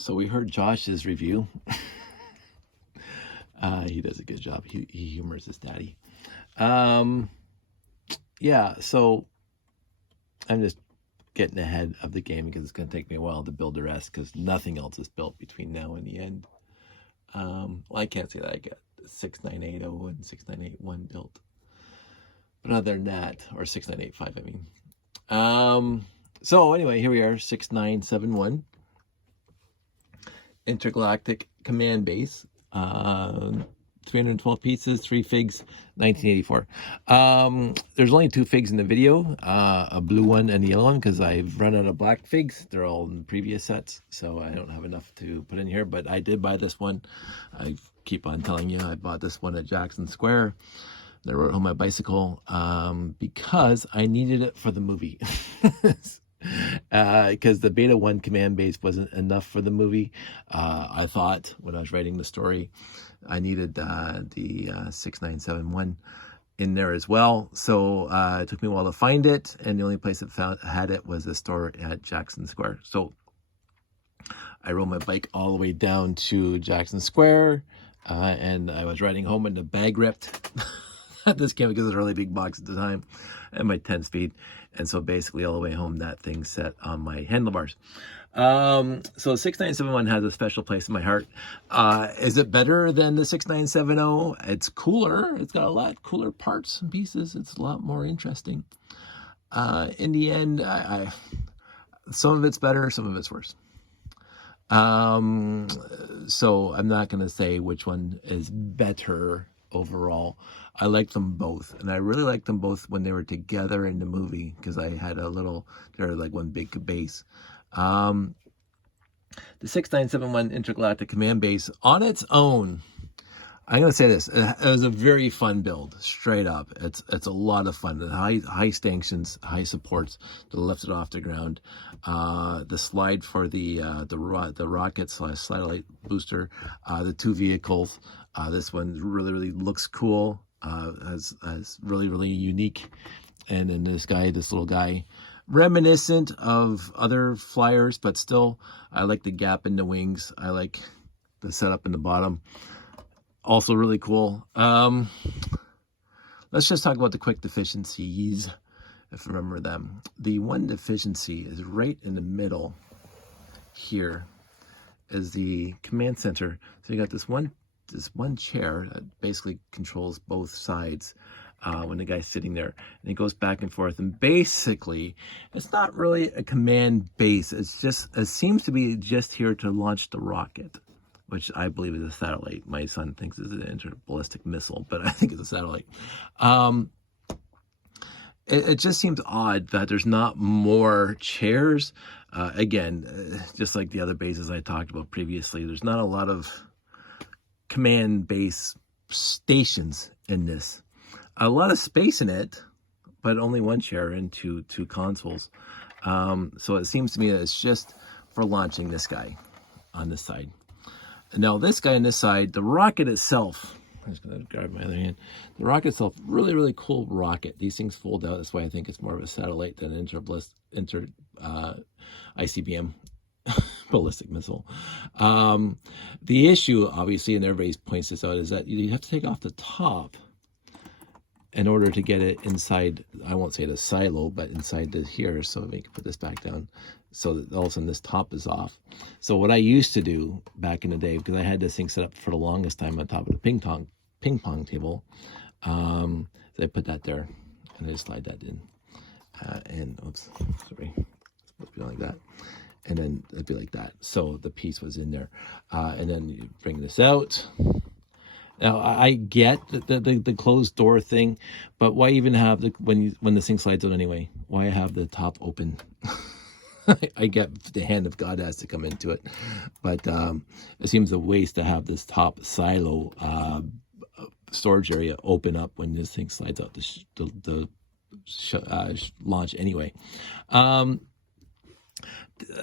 So we heard Josh's review. He does a good job. He humors his daddy. Yeah, so I'm just getting ahead of the game because it's going to take me a while to build the rest because nothing else is built between now and the end. Well, I can't say that I got 6980 and 6981 built. But other than that, or 6985, I mean. So anyway, here we are, 6971. Intergalactic Command Base. 312 pieces, 3 figs, 1984. There's only 2 figs in the video, a blue one and a yellow one, because I've run out of black figs. They're all in previous sets, so I don't have enough to put in here, but I did buy this one. I keep on telling you I bought this one at Jackson Square. I rode home my bicycle because I needed it for the movie. Because the Beta 1 command base wasn't enough for the movie. I thought when I was writing the story, I needed the 6971 in there as well. So it took me a while to find it, and the only place that had it was a store at Jackson Square. So I rode my bike all the way down to Jackson Square, and I was riding home and the bag ripped. This came because it was a really big box at the time, and my 10-speed. And so basically all the way home, that thing set on my handlebars. So 6971 has a special place in my heart. Is it better than the 6970? It's cooler. It's got a lot cooler parts and pieces. It's a lot more interesting. In the end, some of it's better, some of it's worse. So I'm not going to say which one is better overall. I like them both, and I really liked them both when they were together in the movie because I had they're like one big base. The 6971 Intergalactic Command Base on its own, I'm going to say this, it was a very fun build, straight up. It's a lot of fun. High stanchions, high supports to lift it off the ground. The slide for the rocket / satellite booster, the 2 vehicles. This one really looks cool. As really unique. And then this little guy, reminiscent of other flyers, but still, I like the gap in the wings. I like the setup in the bottom. Also really cool. Let's just talk about the quick deficiencies, if you remember them. The one deficiency is right in the middle here, is the command center. So you got this one chair that basically controls both sides when the guy's sitting there, and he goes back and forth, and basically it's not really a command base. It seems to be just here to launch the rocket, which I believe is a satellite. My son thinks it's an interballistic missile, but I think it's a satellite. It just seems odd that there's not more chairs. Again, just like the other bases I talked about previously, there's not a lot of command base stations in this. A lot of space in it, but only one chair and two consoles. So it seems to me that it's just for launching this guy on this side. And now this guy on this side, the rocket itself, I'm just going to grab my other hand. The rocket itself, really cool rocket. These things fold out. That's why I think it's more of a satellite than an ICBM. Ballistic missile. The issue, obviously, and everybody points this out, is that you have to take off the top in order to get it inside. I won't say the silo, but inside here. So we can put this back down, so that all of a sudden this top is off. So what I used to do back in the day, because I had this thing set up for the longest time on top of the ping pong table, so I put that there, and I just slide that in, and oops, sorry, it's supposed to be like that. And then it'd be like that. So the piece was in there. And then you bring this out. Now, I get the closed door thing, but why even have when this thing slides out anyway? Why have the top open? I get the hand of God has to come into it. But it seems a waste to have this top silo storage area open up when this thing slides out the launch anyway.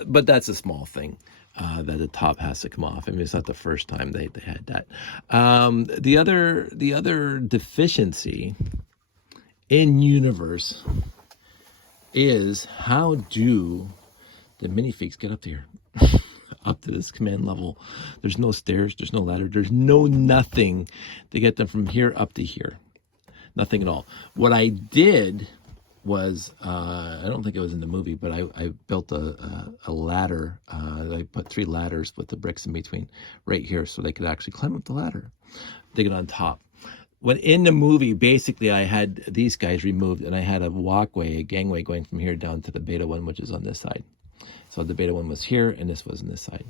But that's a small thing, that the top has to come off. I mean, it's not the first time they had that. The other deficiency in universe is, how do the minifigs get up there? up to this command level. There's no stairs, there's no ladder, there's nothing to get them from here up to here. Nothing at all. What I did was, I don't think it was in the movie, but I built a ladder. I put 3 ladders with the bricks in between right here so they could actually climb up the ladder, dig it on top. When in the movie, basically I had these guys removed and I had a walkway, a gangway going from here down to the beta one, which is on this side. So the beta one was here and this was on this side.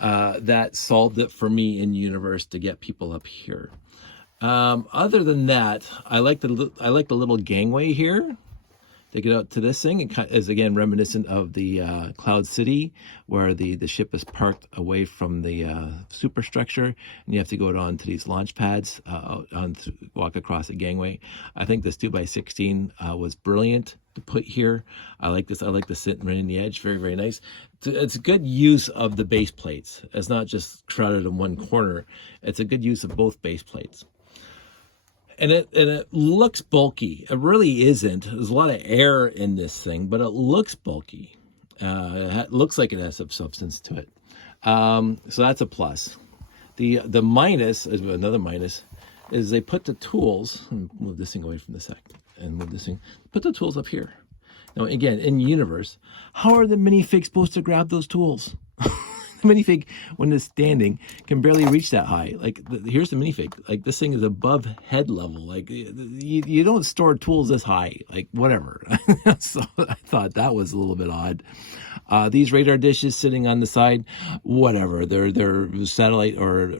That solved it for me in universe to get people up here. Other than that, I like the little gangway here to get out to this thing. It is again reminiscent of the Cloud City, where the ship is parked away from the superstructure, and you have to go on to these launch pads, walk across a gangway. I think this 2x16 was brilliant to put here. I like this. I like the sit right in the edge. Very, very nice. It's a good use of the base plates. It's not just crowded in one corner. It's a good use of both base plates. And it looks bulky. It really isn't. There's a lot of air in this thing, but it looks bulky. It looks like it has some substance to it. So that's a plus. The minus, is another minus, is they put the tools, move this thing away from the sec, and move this thing, put the tools up here. Now, again, in universe, how are the minifigs supposed to grab those tools? The minifig, when it's standing, can barely reach that high. Like, here's the minifig. Like, this thing is above head level. Like, you don't store tools this high. Like, whatever. So I thought that was a little bit odd. These radar dishes sitting on the side, whatever. They're satellite or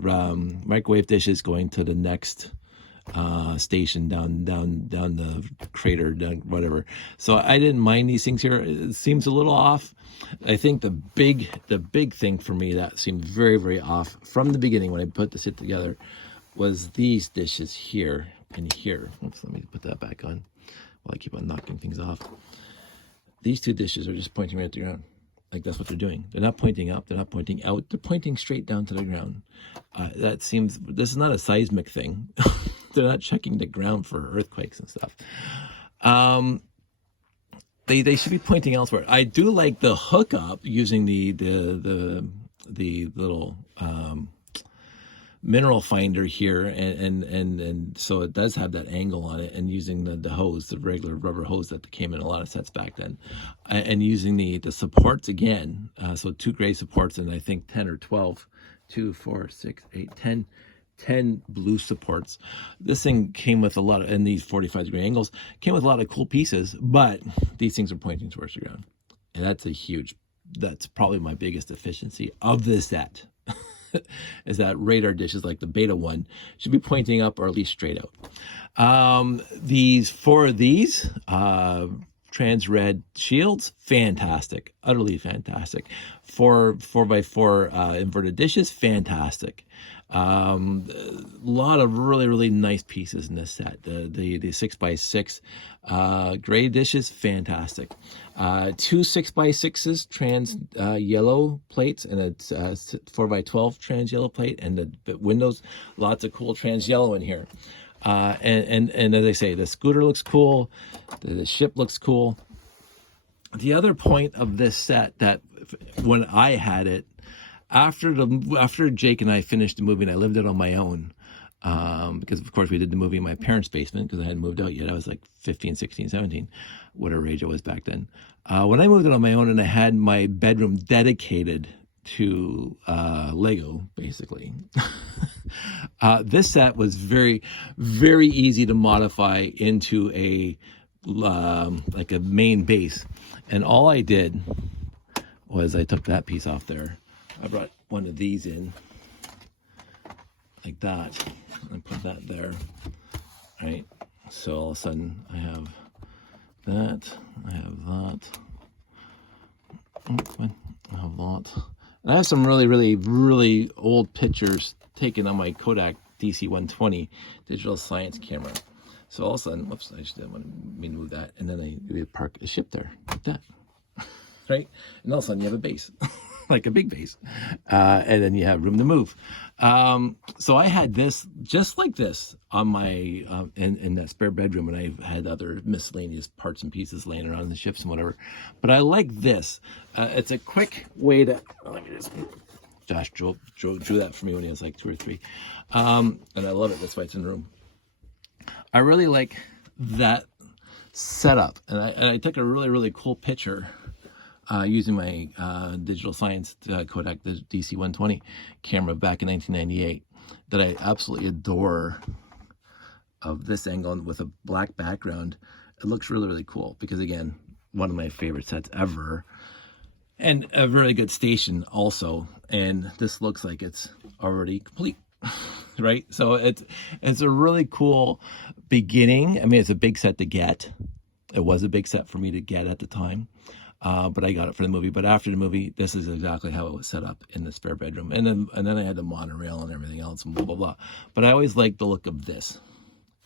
microwave dishes going to the next station down the crater, down whatever. So I didn't mind these things here. It seems a little off. I think the big thing for me that seemed very, very off from the beginning when I put this together was these dishes here and here. Oops, let me put that back on while I keep on knocking things off. These 2 dishes are just pointing right at the ground. Like, that's what they're doing. They're not pointing up. They're not pointing out. They're pointing straight down to the ground. That seems, this is not a seismic thing. They're not checking the ground for earthquakes and stuff. They should be pointing elsewhere. I do like the hookup using the little mineral finder here, and so it does have that angle on it, and using the hose, the regular rubber hose that came in a lot of sets back then, and using the supports again. So 2 gray supports and I think 10 or 12, 2, 4, 6, 8, 10 blue supports. This thing came with a lot of, and these 45-degree angles came with a lot of cool pieces, but these things are pointing towards the ground. And that's probably my biggest deficiency of this set, is that radar dishes like the beta one should be pointing up or at least straight out. These 4 of these, trans-red shields, fantastic, utterly fantastic. 4x4 inverted dishes, fantastic. Lot of really, really nice pieces in this set. The 6x6 gray dishes, fantastic. 2 6x6s trans yellow plates, and a 4x12 trans yellow plate, and the windows, lots of cool trans yellow in here. And as I say, the scooter looks cool, the ship looks cool. The other point of this set, that when I had it, after Jake and I finished the movie and I lived it on my own, because of course we did the movie in my parents' basement because I hadn't moved out yet. I was like 15, 16, 17, whatever age I was back then. When I moved it on my own and I had my bedroom dedicated to Lego, basically. This set was very, very easy to modify into a like a main base, and all I did was I took that piece off there. I brought one of these in like that and put that there, right? So all of a sudden I have that, I have that, I have that. And I have some really, really, really old pictures taken on my Kodak DC-120 digital science camera. So all of a sudden, whoops, I just didn't want to move that. And then I park a ship there like that, right? And all of a sudden you have a base. like a big vase. And then you have room to move. So I had this just like this on my in that spare bedroom, and I had other miscellaneous parts and pieces laying around in the ships and whatever. But I like this. It's a quick way to. Let me just. Josh drew that for me when he was like 2 or 3, and I love it. That's why it's in the room. I really like that setup, and I took a really cool picture using my digital science Kodak, the DC-120 camera back in 1998, that I absolutely adore, of this angle with a black background. It looks really cool because, again, one of my favorite sets ever, and a very good station also. And this looks like it's already complete. Right? So it's a really cool beginning. I mean, it's a big set to get. It was a big set for me to get at the time, but I got it for the movie. But after the movie, this is exactly how it was set up in the spare bedroom. And then I had the monorail and everything else and blah, blah, blah. But I always like the look of this.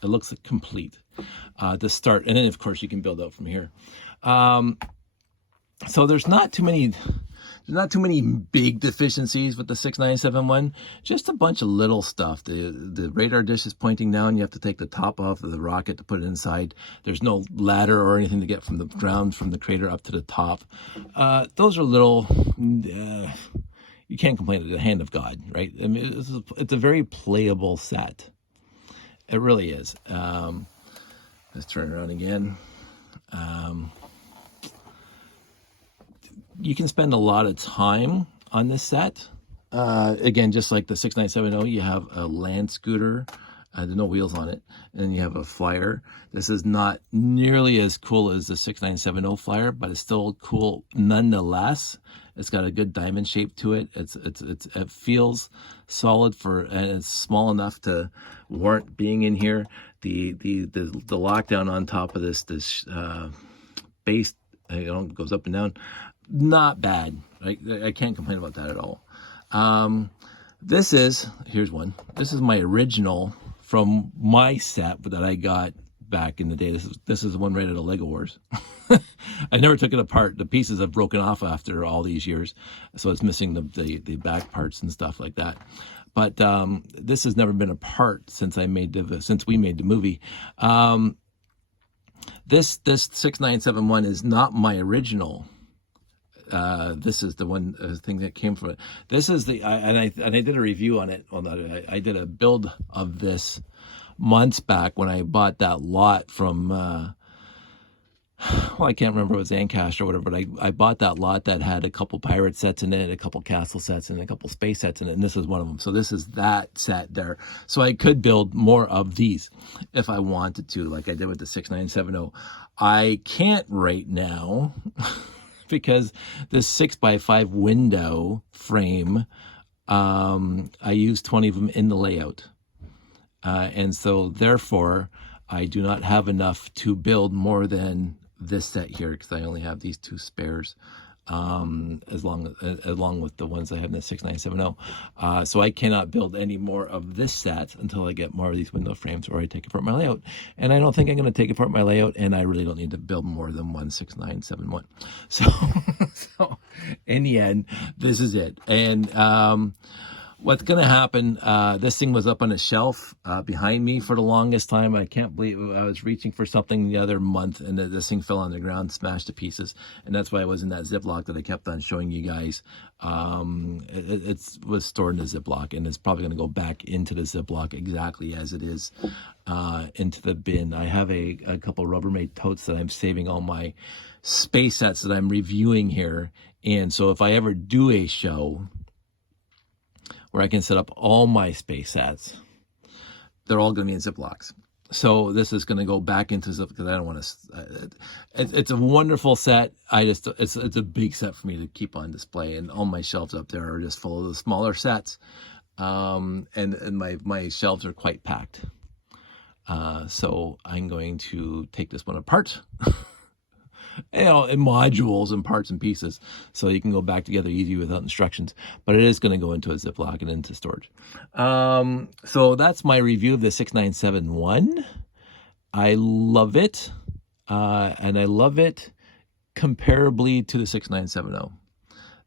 It looks like complete to start. And then, of course, you can build out from here. So there's not too many big deficiencies with the 6971. Just a bunch of little stuff. The radar dish is pointing down. You have to take the top off of the rocket to put it inside. There's no ladder or anything to get from the ground, from the crater up to the top. Those are little. You can't complain at the hand of God, right? I mean, it's a very playable set. It really is. Let's turn it around again. You can spend a lot of time on this set. Again, just like the 6970, you have a land scooter. There's no wheels on it. And then you have a flyer. This is not nearly as cool as the 6970 flyer, but it's still cool nonetheless. It's got a good diamond shape to it. It feels solid and it's small enough to warrant being in here. The lockdown on top of this base, goes up and down. Not bad. I can't complain about that at all. Here's one. This is my original from my set that I got back in the day. This is the one right out of Lego Wars. I never took it apart. The pieces have broken off after all these years, so it's missing the back parts and stuff like that. But this has never been apart since we made the movie. This 6971 is not my original. This is the one thing that came from it. This is I did a review on it. Well, I did a build of this months back when I bought that lot from. I can't remember if it was Ancash or whatever, but I bought that lot that had a couple pirate sets in it, a couple castle sets, and a couple space sets in it, and this is one of them. So this is that set there. So I could build more of these if I wanted to, like I did with the 6970. I can't right now because this 6x5 window frame, I used 20 of them in the layout. And so therefore, I do not have enough to build more than this set here because I only have these 2 spares, along with the ones I have in the 6970. So I cannot build any more of this set until I get more of these window frames or I take apart my layout. And I don't think I'm going to take apart my layout, and I really don't need to build more than one 6971. So in the end, this is it. And what's going to happen, this thing was up on a shelf behind me for the longest time. I can't believe I was reaching for something the other month, and this thing fell on the ground, smashed to pieces. And that's why it was in that Ziploc that I kept on showing you guys. It was stored in a Ziploc, and it's probably going to go back into the Ziploc exactly as it is, into the bin. I have a couple Rubbermaid totes that I'm saving all my space sets that I'm reviewing here. And so if I ever do a show where I can set up all my space sets, they're all going to be in Ziplocs. So this is going to go back into Ziploc because I don't want to. It's a wonderful set. It's a big set for me to keep on display, and all my shelves up there are just full of the smaller sets, and my shelves are quite packed. So I'm going to take this one apart. In modules and parts and pieces, so you can go back together easy without instructions. But it is going to go into a Ziploc and into storage. So that's my review of the 6971. I love it, and I love it comparably to the 6970.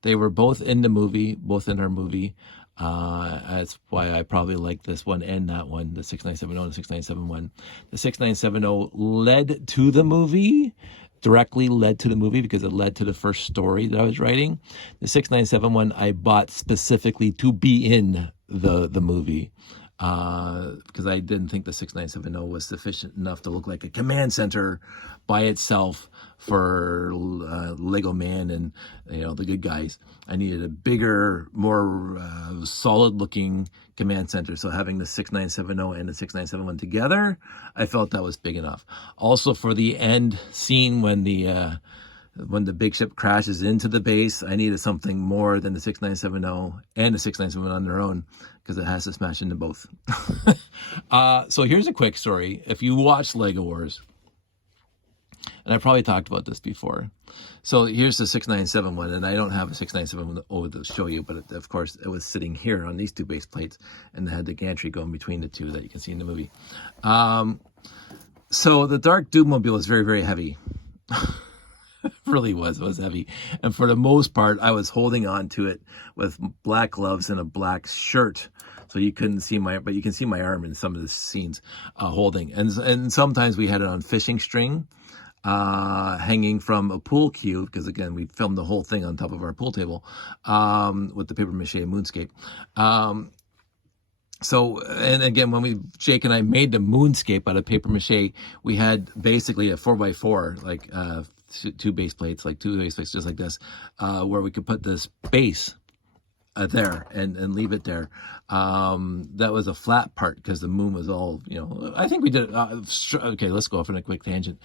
They were both in the movie, both in our movie. That's why I probably like this one and that one, the 6970 and the 6971. The 6970 led to the movie, directly led to the movie because it led to the first story that I was writing. The 6971 I bought specifically to be in the movie. Because I didn't think the 6970 was sufficient enough to look like a command center by itself for Lego Man and the good guys. I needed a bigger, more solid-looking command center. So having the 6970 and the 6971 together, I felt that was big enough. Also for the end scene when the big ship crashes into the base, I needed something more than the 6970 and the 6971 on their own because it has to smash into both. So here's a quick story. If you watch Lego Wars, and I probably talked about this before. So here's the 6971, and I don't have a 6971 to show you, but of course it was sitting here on these two base plates, and it had the gantry going between the two that you can see in the movie. So the Dark Doomobile is very, very heavy. Really was heavy, and for the most part I was holding on to it with black gloves and a black shirt, so you couldn't see but you can see my arm in some of the scenes holding, and sometimes we had it on fishing string hanging from a pool cue, because again we filmed the whole thing on top of our pool table with the paper mache Moonscape. So, and again, when Jake and I made the Moonscape out of paper mache, we had basically a 4x4, like two base plates just like this, where we could put this base there and leave it there. That was a flat part because the moon was all, I think we did okay, let's go off on a quick tangent.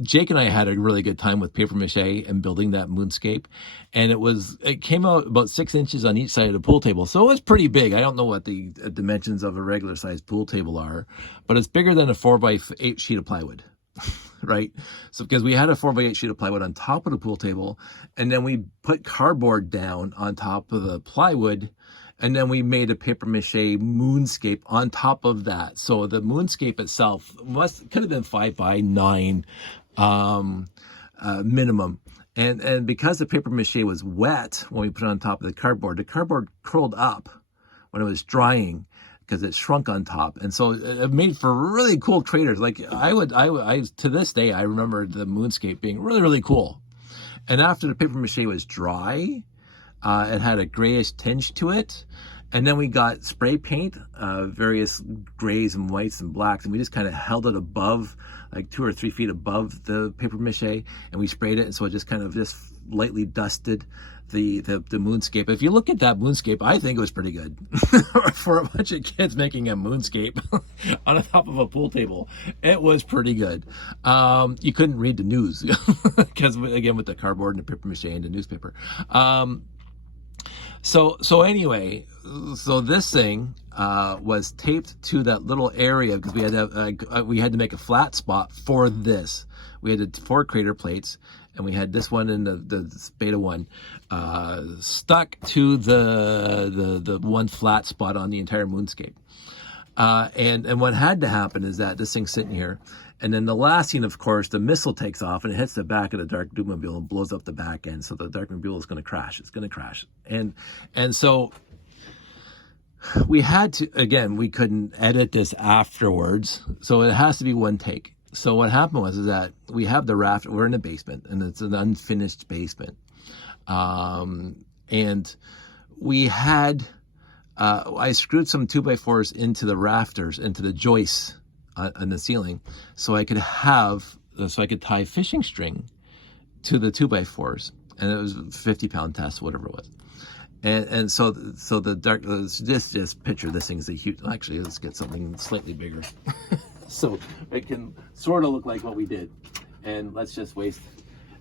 Jake and I had a really good time with paper mache and building that Moonscape, and it came out about 6 inches on each side of the pool table, so it was pretty big. I don't know what the dimensions of a regular sized pool table are, but it's bigger than a 4x8 sheet of plywood. Right? So because we had a 4x8 sheet of plywood on top of the pool table, and then we put cardboard down on top of the plywood, and then we made a paper mache Moonscape on top of that. So the Moonscape itself could have been 5x9 minimum. And because the paper mache was wet when we put it on top of the cardboard curled up when it was drying, because it shrunk on top, and so it made for really cool craters. Like I to this day I remember the Moonscape being really, really cool. And after the paper mache was dry, it had a grayish tinge to it, and then we got spray paint, various grays and whites and blacks, and we just kind of held it above, like 2 or 3 feet above the paper mache, and we sprayed it, and so it just lightly dusted the Moonscape. If you look at that Moonscape, I think it was pretty good for a bunch of kids making a Moonscape on the top of a pool table. It was pretty good. You couldn't read the news because again with the cardboard and the paper mache and the newspaper. So anyway, so this thing was taped to that little area because we had to make a flat spot for this. We had 4 crater plates, and we had this one and the beta one stuck to the one flat spot on the entire Moonscape. And what had to happen is that this thing's sitting here, and then the last scene, of course, the missile takes off and it hits the back of the Dark Doomobile and blows up the back end. So the Dark Doomobile is going to crash. It's going to crash. And so we had to, again, we couldn't edit this afterwards, so it has to be one take. So what happened is that we have the raft, we're in the basement, and it's an unfinished basement. And we had, I screwed some 2x4s into the rafters, into the joists on the ceiling, so I could tie fishing string to the 2x4s, and it was a 50-pound test, whatever it was. And so the dark, just picture this thing as a huge, actually, let's get something slightly bigger. So it can sort of look like what we did. And let's just waste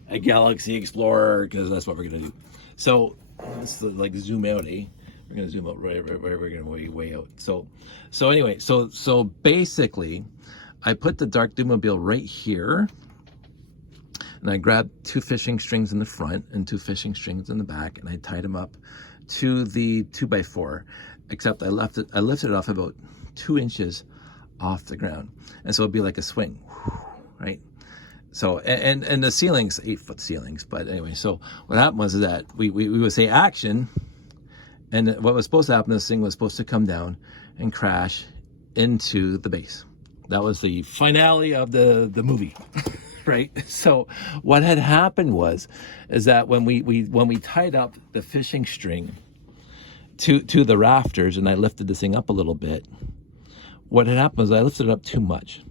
a Galaxy Explorer because that's what we're going to do. So let's like zoom out, eh? We're going to zoom out right. We're going to way out. So anyway, so basically I put the Dark Doomobile right here, and I grabbed 2 fishing strings in the front and 2 fishing strings in the back, and I tied them up to the 2x4, except I lifted it off about 2 inches off the ground, and so it'd be like a swing, right? So, and the ceilings, 8-foot ceilings. But anyway, so what happened was that we would say action, and what was supposed to happen, this thing was supposed to come down and crash into the base. That was the finale of the movie. Right. So what had happened is that when we tied up the fishing string to the rafters, and I lifted this thing up a little bit, what had happened was I lifted it up too much.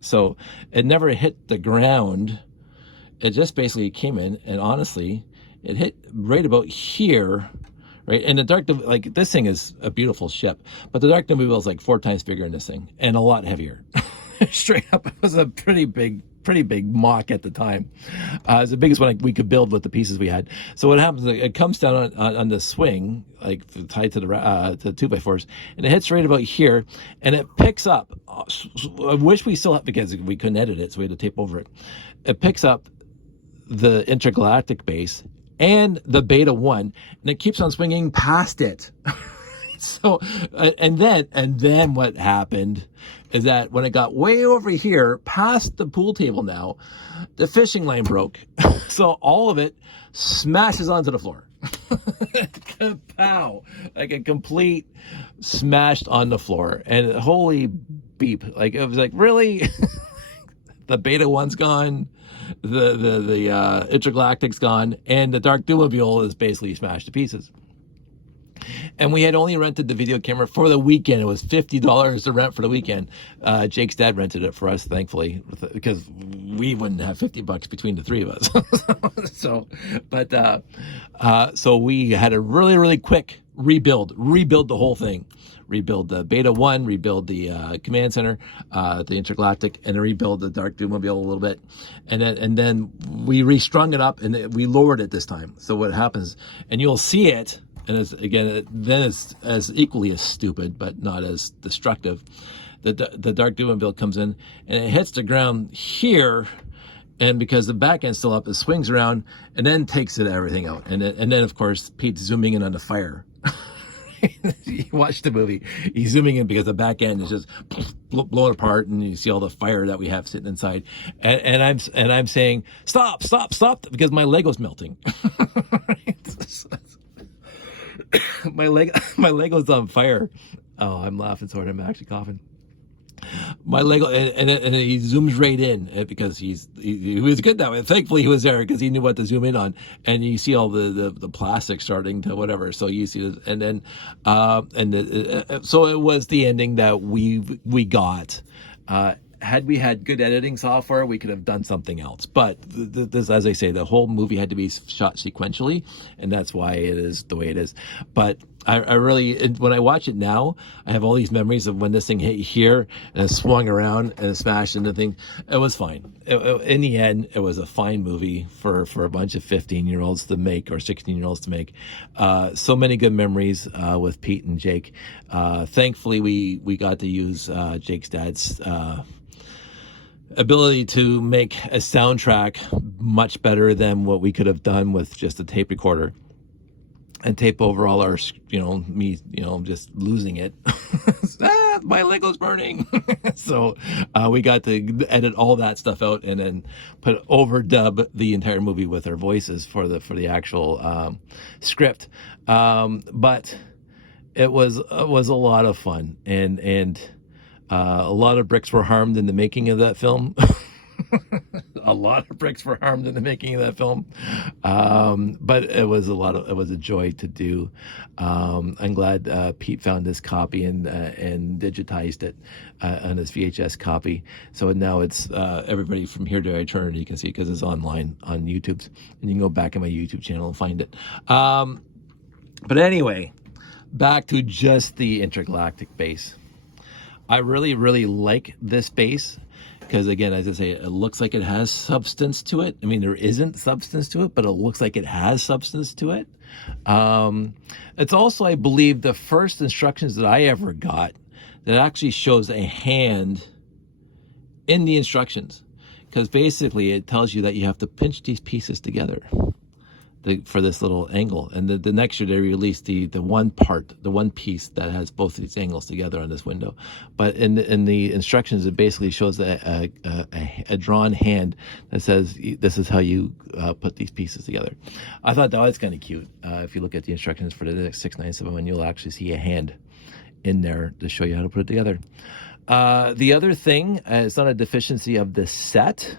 So it never hit the ground. It just basically came in, and honestly, it hit right about here, right? And the Dark, like, this thing is a beautiful ship, but the Dark Mobile is like 4 times bigger than this thing and a lot heavier. Straight up, it was a pretty big Mache at the time. It was the biggest one we could build with the pieces we had. So what happens is it comes down on the swing, like tied to the 2x4s, and it hits right about here, and it picks up. I wish we still had, because we couldn't edit it, so we had to tape over it. It picks up the Intergalactic Base and the Beta 1, and it keeps on swinging past it. So, and then what happened is that when it got way over here, past the pool table now, the fishing line broke. So all of it smashes onto the floor. Kapow! Like a complete smashed on the floor. And holy beep. Like, it was like, really? The Beta 1's gone. The Intergalactic's gone. And the Dark Doomobile is basically smashed to pieces. And we had only rented the video camera for the weekend. It was $50 to rent for the weekend. Jake's dad rented it for us, thankfully, because we wouldn't have $50 between the 3 of us. So we had a really quick rebuild the whole thing. Rebuild the Beta 1, rebuild the command center, the Intergalactic, and rebuild the Dark Doomobile a little bit. And then we restrung it up, and we lowered it this time. So what happens, and you'll see it, and it's as equally as stupid, but not as destructive. The Dark Doomobile comes in, and it hits the ground here, and because the back end's still up, it swings around, and then takes everything out. And then, of course, Pete's zooming in on the fire. You watch the movie, he's zooming in because the back end is just blown apart, and you see all the fire that we have sitting inside. And I'm saying, stop, because my Lego's melting. My Lego's on fire. Oh, I'm laughing so hard I'm actually coughing. My Lego, and he zooms right in, because he was good that way. Thankfully, he was there because he knew what to zoom in on, and you see all the plastic starting to whatever. So you see this, and then so it was the ending that we got. Had we had good editing software, we could have done something else. But this, as I say, the whole movie had to be shot sequentially, and that's why it is the way it is. But I really, when I watch it now, I have all these memories of when this thing hit here and it swung around and it smashed into the thing. It was fine. In the end, it was a fine movie for a bunch of 15-year-olds to make, or 16-year-olds to make. So many good memories with Pete and Jake. Thankfully, we got to use Jake's dad's ability to make a soundtrack much better than what we could have done with just a tape recorder, and tape over all our, me, just losing it. My Lego's burning. So we got to edit all that stuff out, and then overdub the entire movie with our voices for the actual script. But it was a lot of fun, and a lot of bricks were harmed in the making of that film. A lot of bricks were harmed in the making of that film. But it was a joy to do. I'm glad Pete found this copy and digitized it on his VHS copy. So now it's everybody from here to eternity can see it, because it's online on YouTube, and you can go back in my YouTube channel and find it. But anyway, back to just the Intergalactic Base. I really like this base, because, again, as I say, it looks like it has substance to it. I mean, there isn't substance to it, but it looks like it has substance to it. It's also, I believe, the first instructions that I ever got that actually shows a hand in the instructions, because basically it tells you that you have to pinch these pieces together. for this little angle. And the next year they released the one piece that has both these angles together on this window. But in the instructions, it basically shows a drawn hand that says this is how you put these pieces together. I thought that was kind of cute. If you look at the instructions for the 6971, you'll actually see a hand in there to show you how to put it together. The other thing, it's not a deficiency of this set,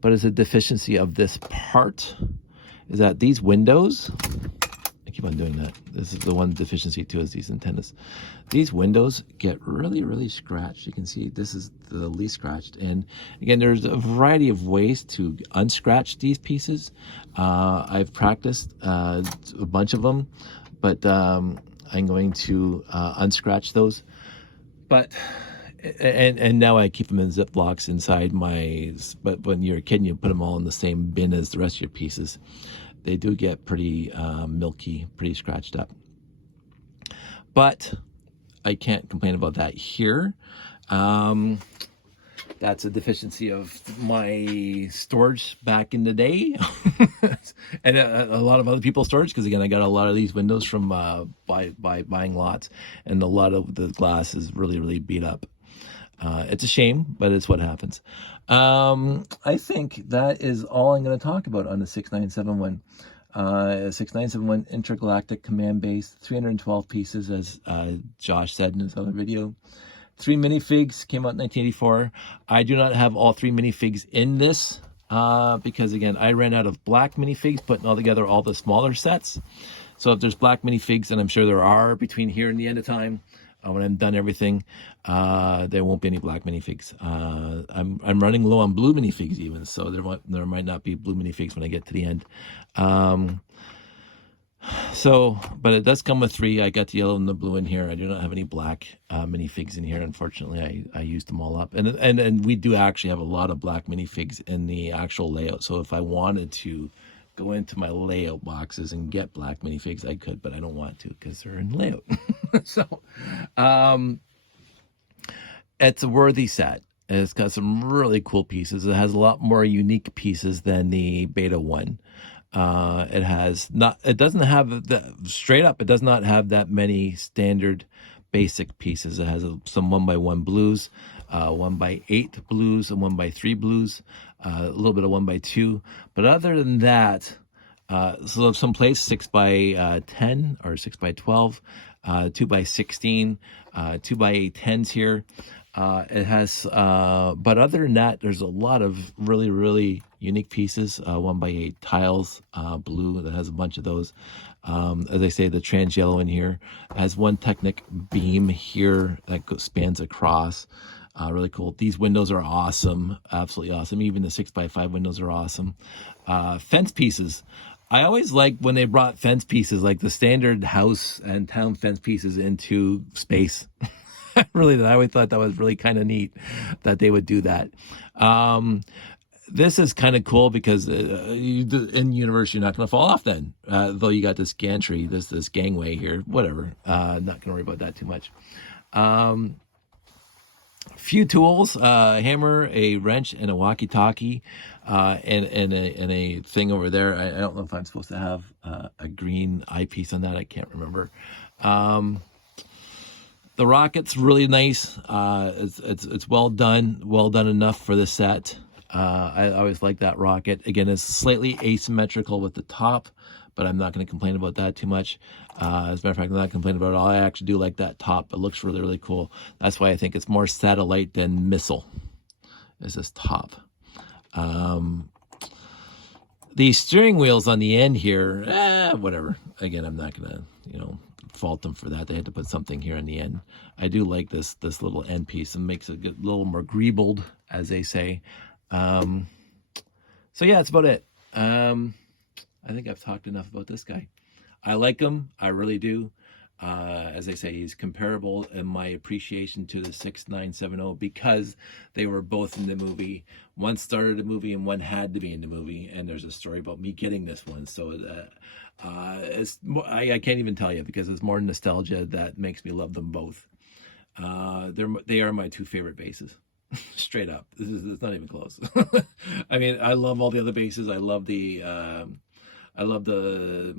but it's a deficiency of this part, is that these windows, I keep on doing that. This is the one deficiency too, is these antennas. These windows get really, really scratched. You can see this is the least scratched. And again, there's a variety of ways to unscratch these pieces. I've practiced a bunch of them, but I'm going to unscratch those. But and now I keep them in Ziplocs inside my, but when you're a kid and you put them all in the same bin as the rest of your pieces, they do get pretty milky, pretty scratched up. But I can't complain about that here. That's a deficiency of my storage back in the day. And a lot of other people's storage, because again, I got a lot of these windows from buying lots, and a lot of the glass is really, really beat up. It's a shame, but it's what happens. I think that is all I'm going to talk about on the 6971. 6971 Intergalactic Command Base, 312 pieces, as Josh said in his other video. 3 minifigs, came out in 1984. I do not have all 3 minifigs in this because, again, I ran out of black minifigs, putting all together all the smaller sets. So if there's black minifigs, and I'm sure there are between here and the end of time, when I'm done everything, there won't be any black minifigs. I'm running low on blue minifigs even, so there might not be blue minifigs when I get to the end. But it does come with 3. I got the yellow and the blue in here. I do not have any black minifigs in here. Unfortunately, I used them all up. And we do actually have a lot of black minifigs in the actual layout. So if I wanted to go into my layout boxes and get black minifigs, I could, but I don't want to because they're in layout. So it's a worthy set. It's got some really cool pieces. It has a lot more unique pieces than the Beta 1. It doesn't have straight up, it does not have that many standard basic pieces. It has some 1x1 blues, 1x8 blues, and 1x3 blues, a little bit of 1x2. But other than that, so someplace 6x10 or 6x12, 2x16, 2x8 here. It has, but other than that, there's a lot of really, really unique pieces. 1x8 tiles, blue, that has a bunch of those. As I say, the trans yellow in here has one Technic beam here that spans across. Really cool. These windows are awesome, absolutely awesome. Even the 6x5 windows are awesome. Fence pieces. I always like when they brought fence pieces, like the standard house and town fence pieces, into space. Really, I always thought that was really kind of neat that they would do that. This is kind of cool because in universe, you're not going to fall off then. Though you got this gantry, this gangway here, whatever. Not going to worry about that too much. Few tools, a hammer, a wrench, and a walkie-talkie, and a thing over there. I don't know if I'm supposed to have a green eyepiece on that. I can't remember. The rocket's really nice. It's well done enough for the set. I always like that rocket. Again, it's slightly asymmetrical with the top, but I'm not going to complain about that too much. As a matter of fact, I'm not complaining about it all. I actually do like that top. It looks really, really cool. That's why I think it's more satellite than missile, is this top. The steering wheels on the end here, whatever. Again, I'm not going to, fault them for that. They had to put something here in the end. I do like this little end piece. It makes it a little more greebled, as they say. So yeah, that's about it. I think I've talked enough about this guy. I like him. I really do. As I say, he's comparable in my appreciation to the 6970 because they were both in the movie. One started the movie and one had to be in the movie. And there's a story about me getting this one. So it's more, I can't even tell you because it's more nostalgia that makes me love them both. They are my 2 favorite bases. Straight up. It's not even close. I mean, I love all the other bases. I love the I love the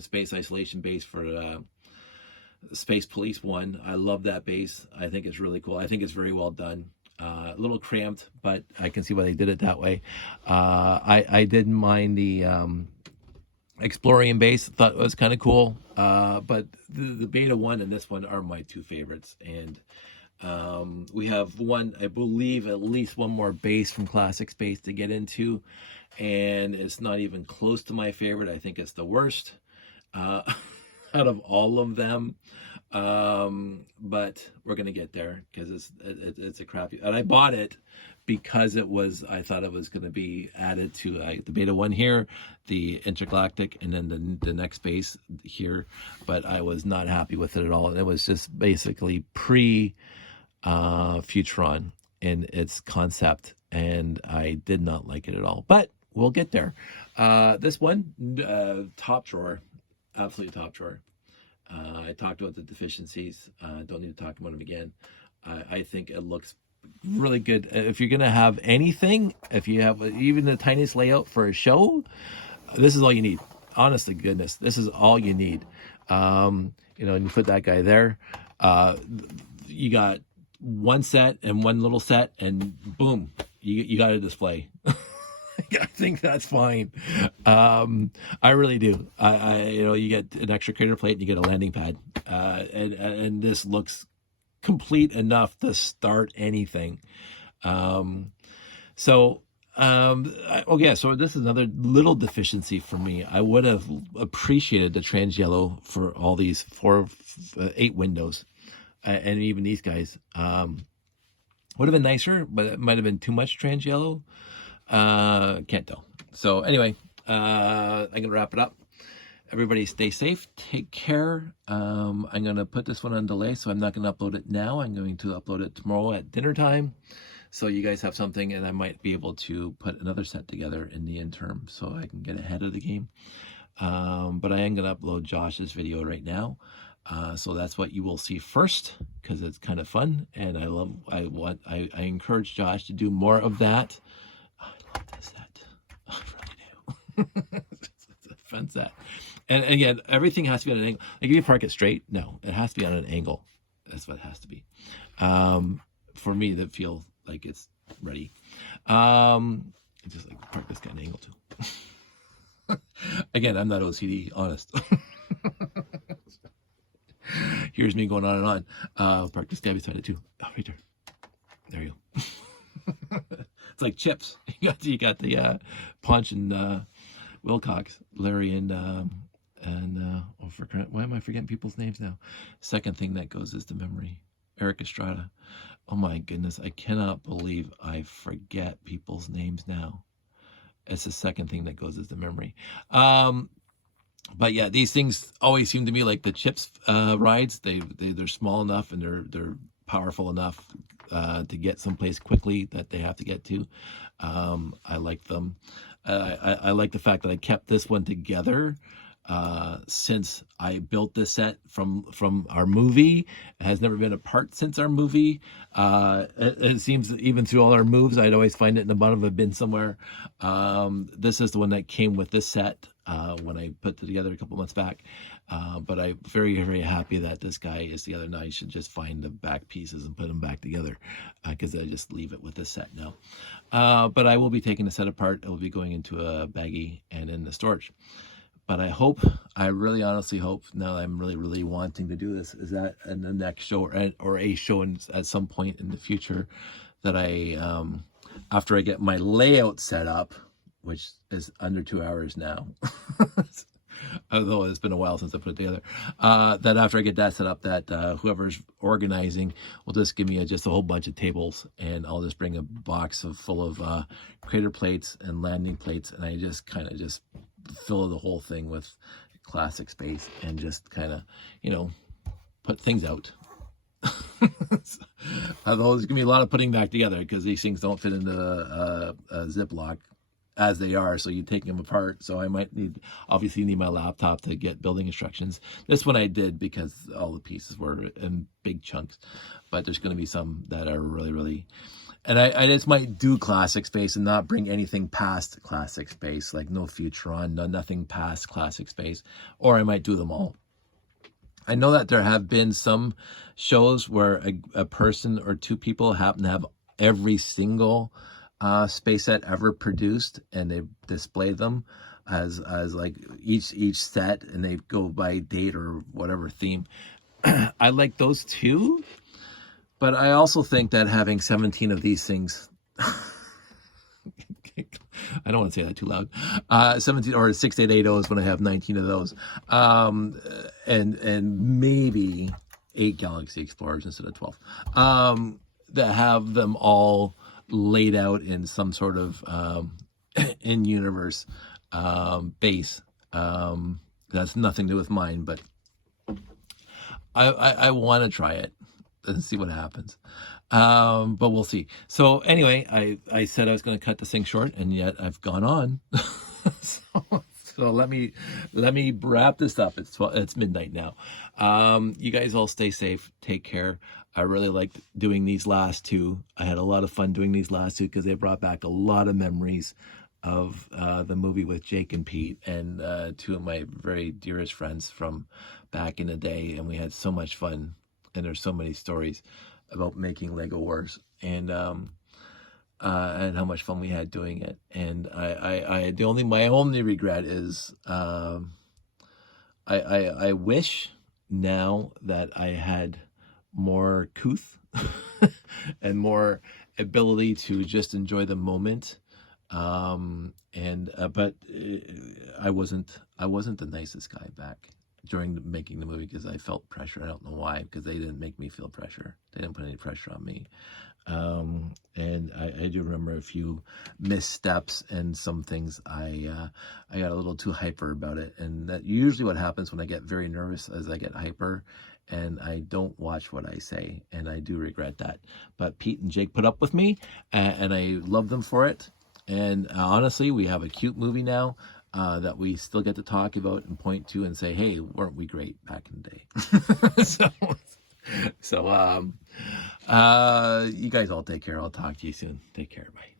space isolation base for Space Police 1. I love that base. I think it's really cool. I think it's very well done. A little cramped, but I can see why they did it that way. I didn't mind the Explorian base. Thought it was kind of cool. But the Beta 1 and this one are my two favorites. And we have one, I believe, at least one more base from Classic Space to get into. And it's not even close to my favorite. I think it's the worst out of all of them. But we're gonna get there because it's a crappy. And I bought it because I thought it was gonna be added to the Beta 1 here, the Intergalactic, and then the next base here. But I was not happy with it at all. And it was just basically pre Futuron in its concept, and I did not like it at all. But we'll get there. This one, top drawer, absolutely top drawer. I talked about the deficiencies. Don't need to talk about them again. I think it looks really good. If you're going to have anything, if you have even the tiniest layout for a show, this is all you need. Honest to goodness, this is all you need. And you put that guy there. You got one set and one little set, and boom, you got a display. I think that's fine. I really do. You get an extra crater plate and you get a landing pad, and this looks complete enough to start anything. So this is another little deficiency for me. I would have appreciated the trans yellow for all these 8 windows, and even these guys. Would have been nicer, but it might have been too much trans yellow. Can't tell. So anyway, I'm gonna wrap it up. Everybody stay safe, take care. I'm gonna put this one on delay, so I'm not gonna upload it now. I'm going to upload it tomorrow at dinner time, so you guys have something, and I might be able to put another set together in the interim so I can get ahead of the game. But I am gonna upload Josh's video right now. So that's what you will see first, because it's kind of fun, and I encourage Josh to do more of that. I love this set. I really do. It's a fun set. And again, everything has to be on an angle. Like if you park it straight, no, it has to be on an angle. That's what it has to be. For me, that feel like it's ready. Just like park this guy at an angle too. Again, I'm not OCD, honest. Here's me going on and on. Park this guy beside it too. Oh, right there. There you go. It's like chips. You got the Punch and Wilcox, Larry and why am I forgetting people's names now? Second thing that goes is the memory. Eric Estrada. Oh my goodness, I cannot believe I forget people's names now. It's the second thing that goes is the memory. But yeah, these things always seem to me like the chips rides. They're small enough and they're powerful enough to get someplace quickly that they have to get to. I like them. I like the fact that I kept this one together since I built this set from our movie. It has never been apart since our movie. It seems that even through all our moves, I'd always find it in the bottom of a bin somewhere. This is the one that came with this set when I put it together a couple months back. But I'm very, very happy that this guy is together now. I should just find the back pieces and put them back together because I just leave it with this set now. But I will be taking the set apart. It will be going into a baggie and in the storage. But I really honestly hope, now that I'm really, really wanting to do this, is that in the next show or a show at some point in the future that I, after I get my layout set up, which is under 2 hours now, although it's been a while since I put it together, that after I get that set up, that whoever's organizing will just give me just a whole bunch of tables, and I'll just bring a box full of crater plates and landing plates, and I just kind of just fill the whole thing with Classic Space and just kind of, put things out. Although there's gonna be a lot of putting back together because these things don't fit into a Ziploc as they are, so you take them apart. So I might obviously need my laptop to get building instructions. This one I did because all the pieces were in big chunks, but there's going to be some that are really, really And I just might do classic space and not bring anything past classic space, like no Futuron, nothing past classic space, or I might do them all. I know that there have been some shows where a person or two people happen to have every single space set ever produced, and they display them as like each set, and they go by date or whatever theme. I like those too, but I also think that having 17 of these things, I don't want to say that too loud. 17 or 6880s when I have 19 of those, and maybe 8 Galaxy Explorers instead of 12. That have them all laid out in some sort of in-universe base. That's nothing to do with mine, but I want to try it and see what happens. But we'll see. So anyway, I said I was going to cut this thing short, and yet I've gone on. So let me wrap this up. It's midnight now. You guys all stay safe. Take care. I really liked doing these last two. I had a lot of fun doing these last two because they brought back a lot of memories of the movie with Jake and Pete, and two of my very dearest friends from back in the day, and we had so much fun. And there's so many stories about making Lego Wars, and how much fun we had doing it. And my only regret is I wish now that I had more couth and more ability to just enjoy the moment. But I wasn't the nicest guy back during making the movie because I felt pressure. I don't know why, because they didn't make me feel pressure. They didn't put any pressure on me. And I do remember a few missteps and some things I got a little too hyper about it. And that usually what happens when I get very nervous as I get hyper, and I don't watch what I say, and I do regret that. But Pete and Jake put up with me, and I love them for it. And honestly, we have a cute movie now that we still get to talk about and point to and say, hey, weren't we great back in the day? So you guys all take care. I'll talk to you soon. Take care. Bye.